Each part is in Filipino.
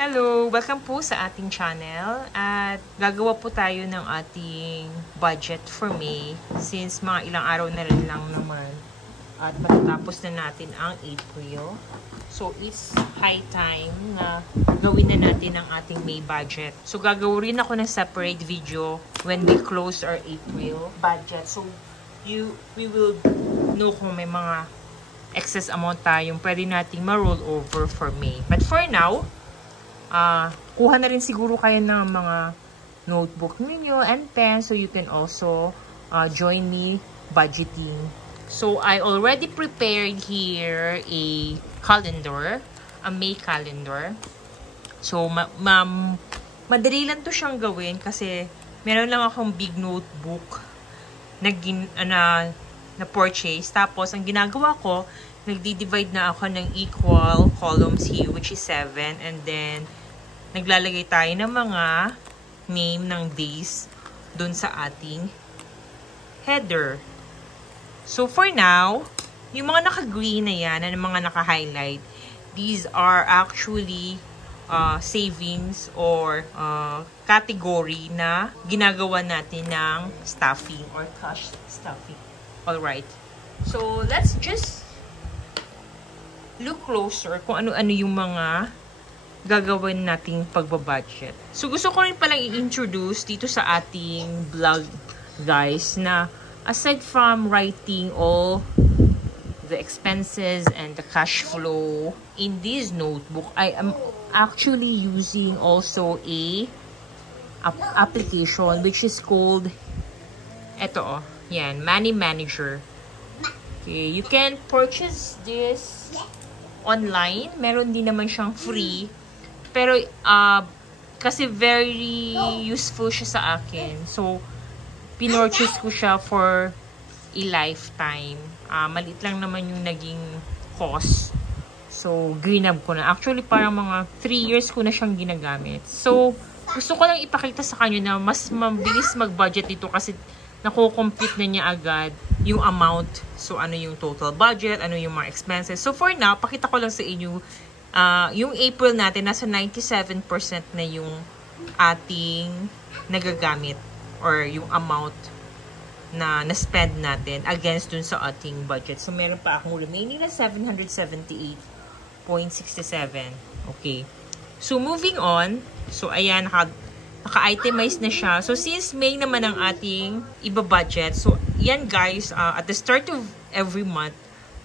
Hello! Welcome po sa ating channel at gagawa po tayo ng ating budget for May since mga ilang araw na rin lang naman at matatapos na natin ang April. So it's high time na gawin na natin ang ating May budget. So gagawin ako ng separate video when we close our April budget. So we will know kung may mga excess amount tayong pwede nating ma-roll over for May. But for now, kuha na rin siguro kayo ng mga notebook ninyo and pen so you can also join me budgeting. So I already prepared here a calendar, a May calendar. So madali lang to siyang gawin kasi meron lang akong big notebook na purchase. Tapos ang ginagawa ko, nagdi-divide na ako ng equal columns here, which is 7, and then naglalagay tayo ng mga name ng days dun sa ating header. So for now, yung mga naka-green na yan, and mga naka-highlight, these are actually savings or category na ginagawa natin ng stuffing or cash stuffing. Alright. So let's just look closer kung ano-ano yung mga gagawin nating pagbabudget. So gusto ko rin palang i-introduce dito sa ating vlog, guys, na aside from writing all the expenses and the cash flow in this notebook, I am actually using also a application which is called Money Manager. Okay, you can purchase this online. Meron din naman siyang free. Pero, kasi very useful siya sa akin. So, pinurchase ko siya for a lifetime. Maliit lang naman yung naging cost. So, greenab ko na. Actually, parang mga 3 years ko na siyang ginagamit. So, gusto ko lang ipakita sa kanyo na mas mabilis mag-budget dito kasi nako-compute na niya agad yung amount. So, ano yung total budget, ano yung mga expenses. So, for now, pakita ko lang sa inyo yung April natin, nasa 97% na yung ating nagagamit or yung amount na na-spend natin against dun sa ating budget. So, meron pa akong remaining na 778.67. Okay. So, moving on. So, ayan, naka-itemize na siya. So, since May naman ang ating iba-budget, so, yan guys, at the start of every month,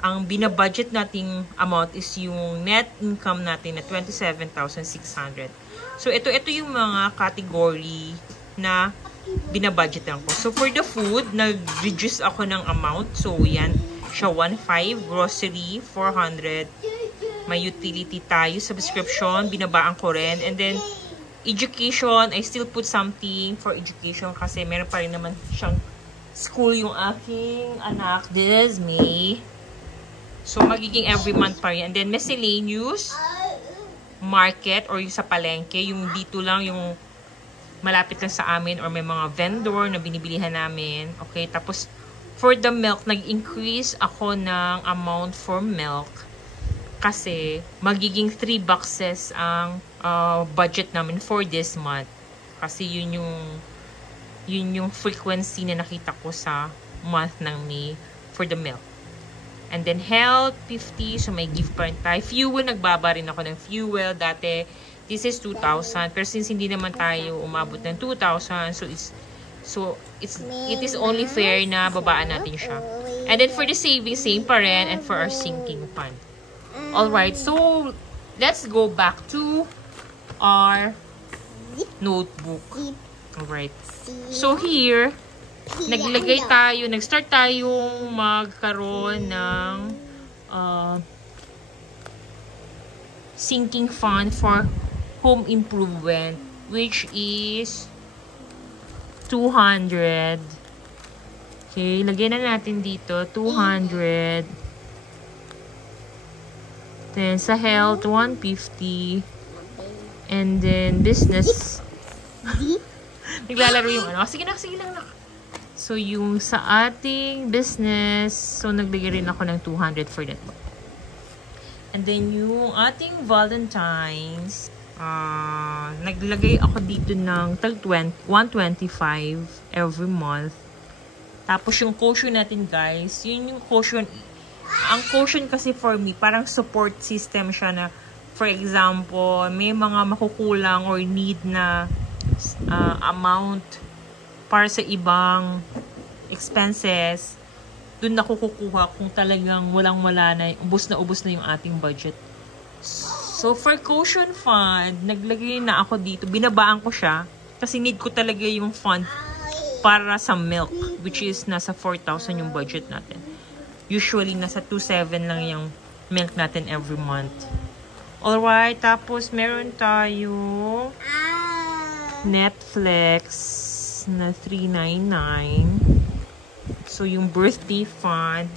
ang binabudget nating amount is yung net income natin na 27,600. So, ito yung mga category na binabudgetan ko. So, for the food, nag-reduce ako ng amount. So, yan, siya 1,500. Grocery, 400. May utility tayo. Subscription, binabaan ko rin. And then, education, I still put something for education kasi meron pa rin naman siyang school yung aking anak this May. So, magiging every month pa rin. And then, miscellaneous, market, or yung sa palengke, yung dito lang, yung malapit lang sa amin, or may mga vendor na binibilihan namin. Okay, tapos, for the milk, nag-increase ako ng amount for milk. Kasi, magiging 3 boxes ang budget namin for this month. Kasi, yun yung frequency na nakita ko sa month ng May for the milk. And then health, 50. So, may gift pa rin tayo. Fuel, nagbaba rin ako ng fuel. Dati, this is 2,000. Pero since hindi naman tayo umabot ng 2,000, it is only fair na babaan natin siya. And then for the savings, same pa rin. And for our sinking fund. Alright, so, let's go back to our notebook. Alright. So, here, nag-start tayong magkaroon ng sinking fund for home improvement, which is 200. Okay, lagyan na natin dito, 200. Then, sa health, 150. And then, business. Naglalaro yung ano. Sige lang na. So, yung sa ating business, so, nagbigay rin ako ng 200 for that. And then, yung ating Valentine's, Naglagay ako dito ng 125 every month. Tapos yung caution natin guys, yun yung caution. Ang caution kasi for me, parang support system siya na, for example, may mga makukulang or need na amount para sa ibang expenses. Doon na kukuha kung talagang walang-wala na, ubos na yung ating budget. So, for caution fund, naglagay na ako dito. Binabaan ko siya kasi need ko talaga yung fund para sa milk, which is nasa 4,000 yung budget natin. Usually, nasa 2,700 lang yung milk natin every month. Alright, tapos meron tayo Netflix na $399. So, yung birthday fund.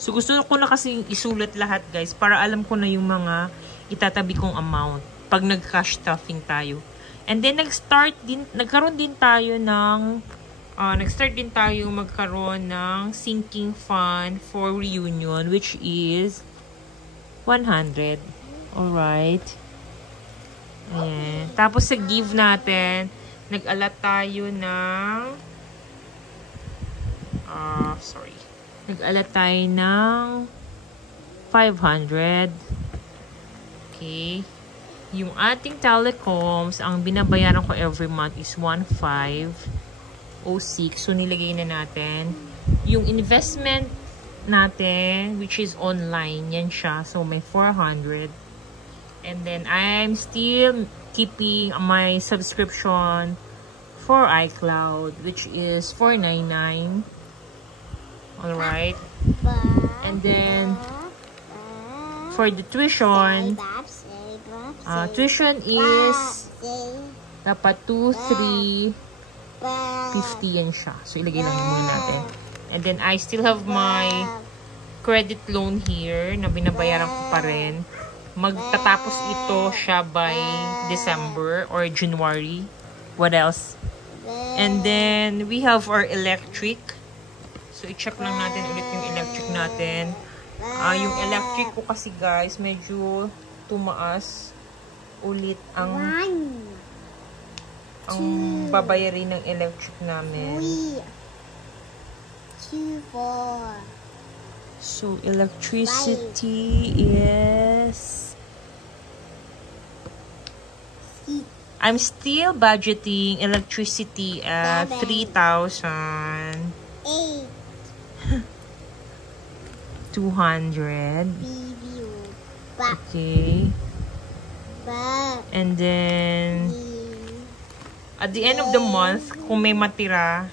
So, gusto ko na kasi isulat lahat, guys, para alam ko na yung mga itatabi kong amount pag nag-cash stuffing tayo. And then, nagkaroon din tayo magkaroon ng sinking fund for reunion, which is 100. Alright. Ayan. Tapos, sa give natin, nag-alat tayo ng nag-alat tayo ng 500. Okay. Yung ating telecoms, ang binabayaran ko every month is 1,506. So, nilagay na natin. Yung investment natin, which is online, yan siya. So, may 400. And then, I'm still keeping my subscription for iCloud, which is $499. Alright. And then, for the tuition, tuition is dapat 2,350 yan siya. So, ilagay lang muna natin. And then, I still have my credit loan here na binabayaran ko pa rin. Magtatapos ito siya by December or January. What else? And then, we have our electric. So, i-check lang natin ulit yung electric natin. Yung electric ko kasi guys, medyo tumaas ulit ang babayarin ng electric namin. 2, 4. So, electricity is... I'm still budgeting electricity at 3,000. 200. Okay. And then, at the end of the month, kung may matira,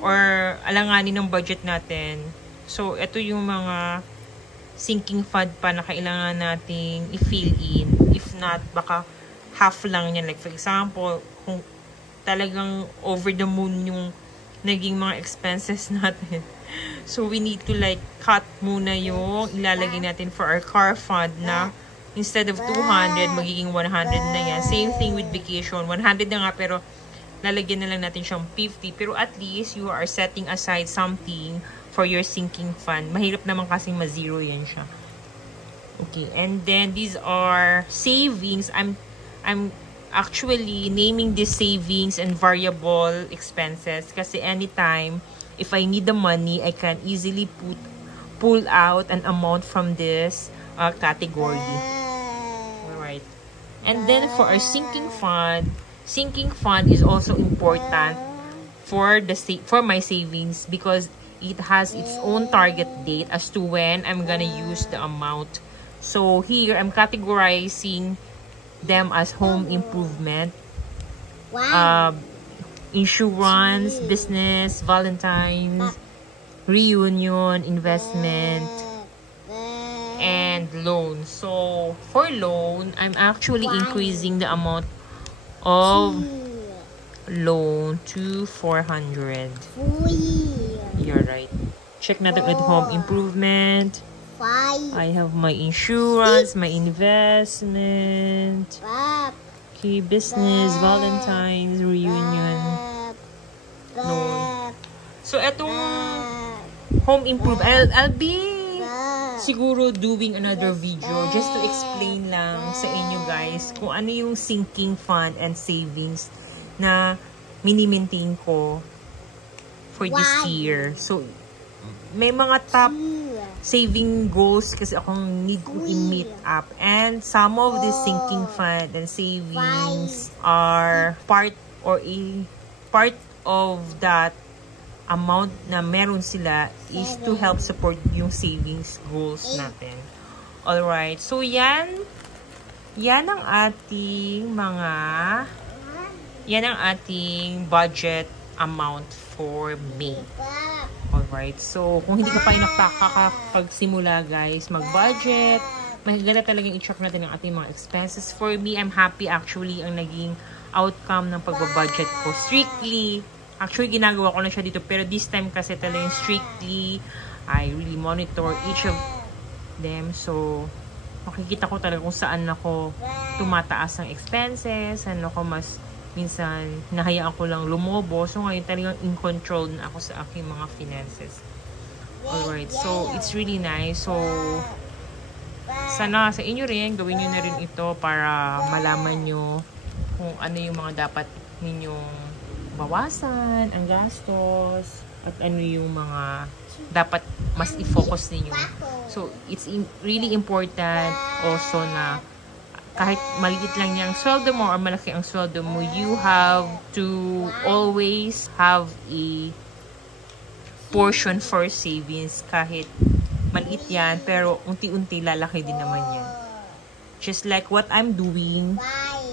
or alanganin ng budget natin, so, ito yung mga sinking fund pa na kailangan nating i-fill in. If not, baka half lang yan. Like, for example, kung talagang over the moon yung naging mga expenses natin. So, we need to like cut muna yung ilalagay natin for our car fund na instead of 200, magiging 100 na yan. Same thing with vacation. 100 na nga pero lalagyan na lang natin siyang 50. Pero at least you are setting aside something for your sinking fund. Mahirap naman kasi ma-zero yan siya. Okay, and then these are savings. I'm actually naming these savings and variable expenses kasi anytime if I need the money, I can easily pull out an amount from this category. Alright. And then for our sinking fund is also important for my savings because it has its own target date as to when I'm gonna use the amount. So here I'm categorizing them as home improvement, insurance, business, Valentine's, reunion, investment, and loan. So, for loan, I'm actually increasing the amount of loan to 400. You're right. Check natin ulit home improvement. 5. I have my insurance, my investment. Okay, business, Valentine's, reunion, loan. So, etong home improvement, I'll be siguro doing another video just to explain lang sa inyo guys kung ano yung sinking fund and savings na mini-maintain ko for this year. So, may mga top saving goals kasi akong need to meet up. And some of the sinking fund and savings are part of that amount na meron sila is to help support yung savings goals natin. Alright. So, yan ang ating budget amount for May. Alright, so kung hindi ka pa nakakapagsimula guys, mag-budget, magaganda talagang i-check natin ang ating mga expenses. For me, I'm happy actually ang naging outcome ng pagbabudget ko. Actually ginagawa ko na siya dito, pero this time kasi talagang strictly, I really monitor each of them. So, makikita ko talaga kung saan ako tumataas ang expenses, saan ako mas minsan, nahayaan ko lang lumobo. So, ngayon talagang in control na ako sa aking mga finances. Alright. So, it's really nice. So, sana sa inyo rin, gawin nyo na rin ito para malaman nyo kung ano yung mga dapat ninyong bawasan, ang gastos, at ano yung mga dapat mas i-focus ninyo. So, it's really important also na kahit maliit lang niyang sweldo mo or malaki ang sweldo mo, you have to always have a portion for savings. Kahit maliit yan, pero unti-unti lalaki din naman yan. Just like what I'm doing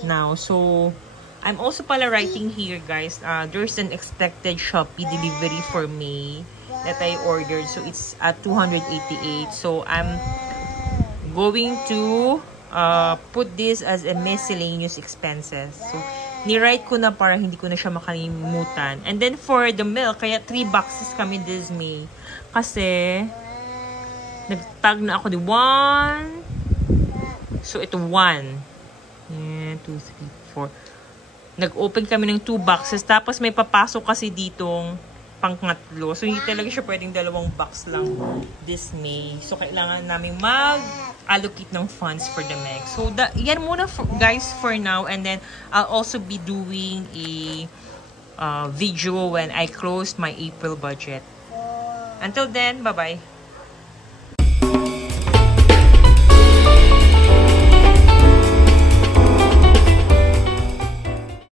now. So, I'm also pala writing here, guys. There's an expected Shopee delivery for May that I ordered. So, it's at 288. So, I'm going to put this as a miscellaneous expenses. So, ni-write ko na para hindi ko na siya makalimutan. And then, for the milk, kaya 3 boxes kami this May. Kasi, nag-tag na ako di 1. So, ito 1. 2, 3, 4. Nag-open kami ng 2 boxes. Tapos, may papasok kasi ditong pang-3. So, hindi talaga siya pwedeng 2 box lang this May. So, kailangan namin mag-allocate ng funds for the MEG. So, yan muna guys for now. And then, I'll also be doing a video when I close my April budget. Until then, bye-bye.